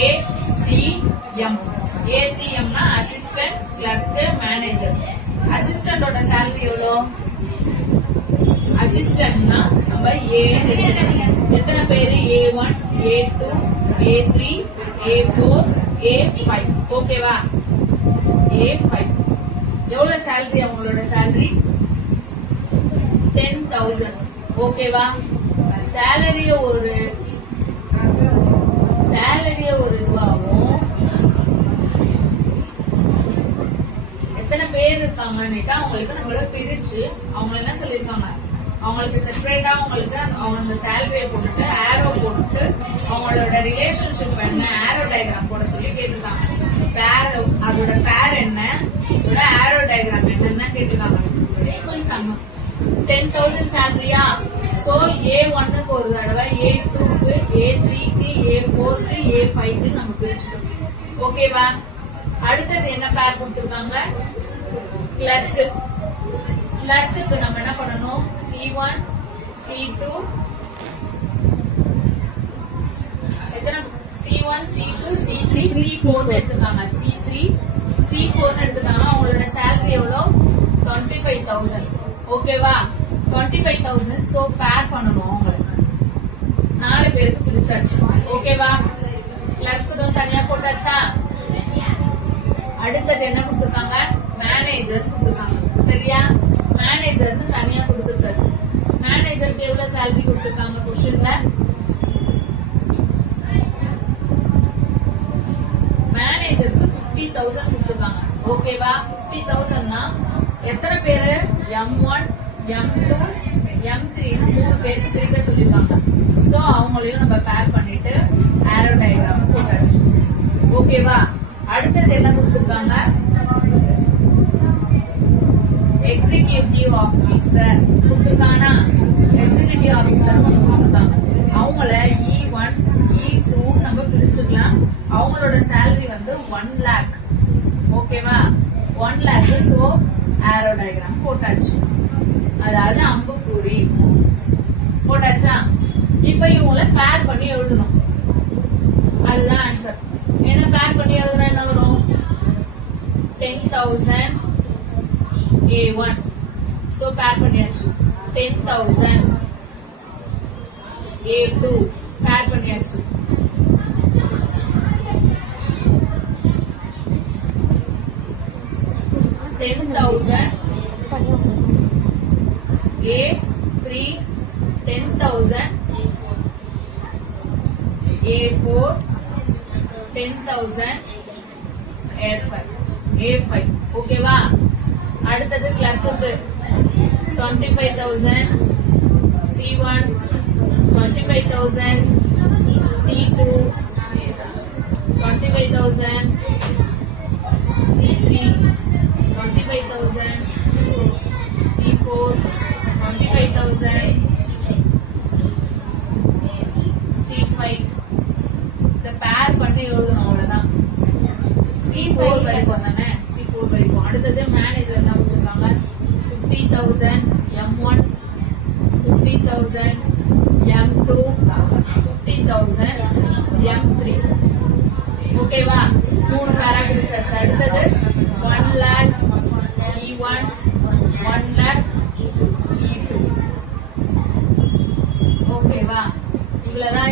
ACM. ACMனா assistant clerk manager. அசிஸ்டன்டோட salary எவ்வளோ? அசிஸ்டன்ட்னா நம்ம A எத்தனை பேரு? A1, A2, A3, A4, A5. ஓகேவா? A5 எவ்வளவு salary? அவங்களோட salary 10,000. ஓகேவா? salary ஒரு இதுவாகும். எத்தனை பேர் இருக்காங்கன்னு அவங்களுக்கு நம்மள பிரிச்சு அவங்க என்ன சொல்லிருக்காங்க, அவங்களுக்கு செப்பரேட்டா அவங்க சேலரியை போட்டுட்டு ஆரோ போட்டு அவங்களோட ரிலேஷன்ஷிப் என்ன ஆரோ டயக்ராம் போட சொல்லி கேட்டிருக்காங்க. அதோட பேர் என்ன, அதோட ஆரோ டயக்ராம் என்னன்னு கேட்டிருக்காங்க. Simple some. 10,000 சேலரியா? சோ A1க்கு ஒரு தடவை, A2க்கு, A3க்கு, A4க்கு, A5க்கு நம்ம பிரிச்சுக்கணும். ஓகேவா? அடுத்தது என்ன பேர் கொடுத்திருக்காங்க? கிளர்க்கு. கிளர்க்கு நம்ம என்ன பண்ணணும்? C1, C2 எத்தனை? C1, C2, C3, C4 எடுத்துக்காங்க. C3, C4 எடுத்துக்காங்க. அவங்களோட salary எவ்வளோ? 25,000. ஓகேவா? 25,000. சோ பேர் பண்ணணும். அவங்களுக்கு 4 பேருக்கு பிரிச்சாச்சு. ஓகேவா? கிளர்க்கு தான் தனியா போட்டாச்சா? அடுத்தது என்ன கொடுத்திருக்காங்க? மேனேஜர் கொடுத்திருக்காங்க. சரியா? மேனேஜர்னு தனியா கொடுத்திருக்காரு. மேனேஜருக்கு எவ்வளவு salary கொடுத்திருக்காங்க क्वेश्चनல? மேனேஜருக்கு 50,000 கொடுத்திருக்காங்க. ஓகேவா? 50,000னா எத்தனை பேரு? M1, M2, M3 3 பேருக்கு பிரிக்க சொல்லிருக்காங்க. சோ அவங்களையும் நம்ம பேர் பண்ணிட்டு ஆரோ டயக்ராம் போட்டாச்சு. ஓகேவா? அடுத்தது என்ன கொடுத்திருக்காங்க? எக்ஸிகியூட்டிவ் ஆபீசர் கொடுத்திருக்கானா? எக்ஸிகியூட்டிவ் ஆபீசர் கொடுத்திருக்காங்க. அவங்கள E1, E2 நம்ம பிரிச்சுக்கலாம். அவங்களோட salary வந்து 1 lakh. ஓகேவா? 1 lakh. சோ ஆரோ டயக்ராம் போட்டாச்சு. அதாவது அம்புக்குறி போட்டாச்சா? இப்ப இவங்கள பேர் பண்ணி எழுதணும். அதுதான் ஆன்சர். என்ன பேர் பண்ணி எழுதுனா என்ன வரும்? 10,000 A1. சோ பேர் பண்ணியாச்சு. 10,000 A2 பேர் பண்ணியாச்சு. 10,000 A3, 10,000 A4, 10,000 A5. ஓகேவா? அடுத்தது clerk 25,000 C1, 25,000 C2, 25,000 C3, 25,000 C4, 25,000 C5. இந்த பேர் பண்ணி எழுதணும். அவ்வளவுதான். C4 வரைக்கும் தானே? C4 வரைக்கும். அடுத்தது மேனேஜர் என்ன கொடுத்திருக்காங்க? 50,000 M1, 50,000 M2, 50,000 M3. ஓகேவா? 3 பேரா பிரிச்சாச்சு. அடுத்தது 1 lakh E1, 1 lakh E2. ஓகேவா? இவ்வளவுதான்.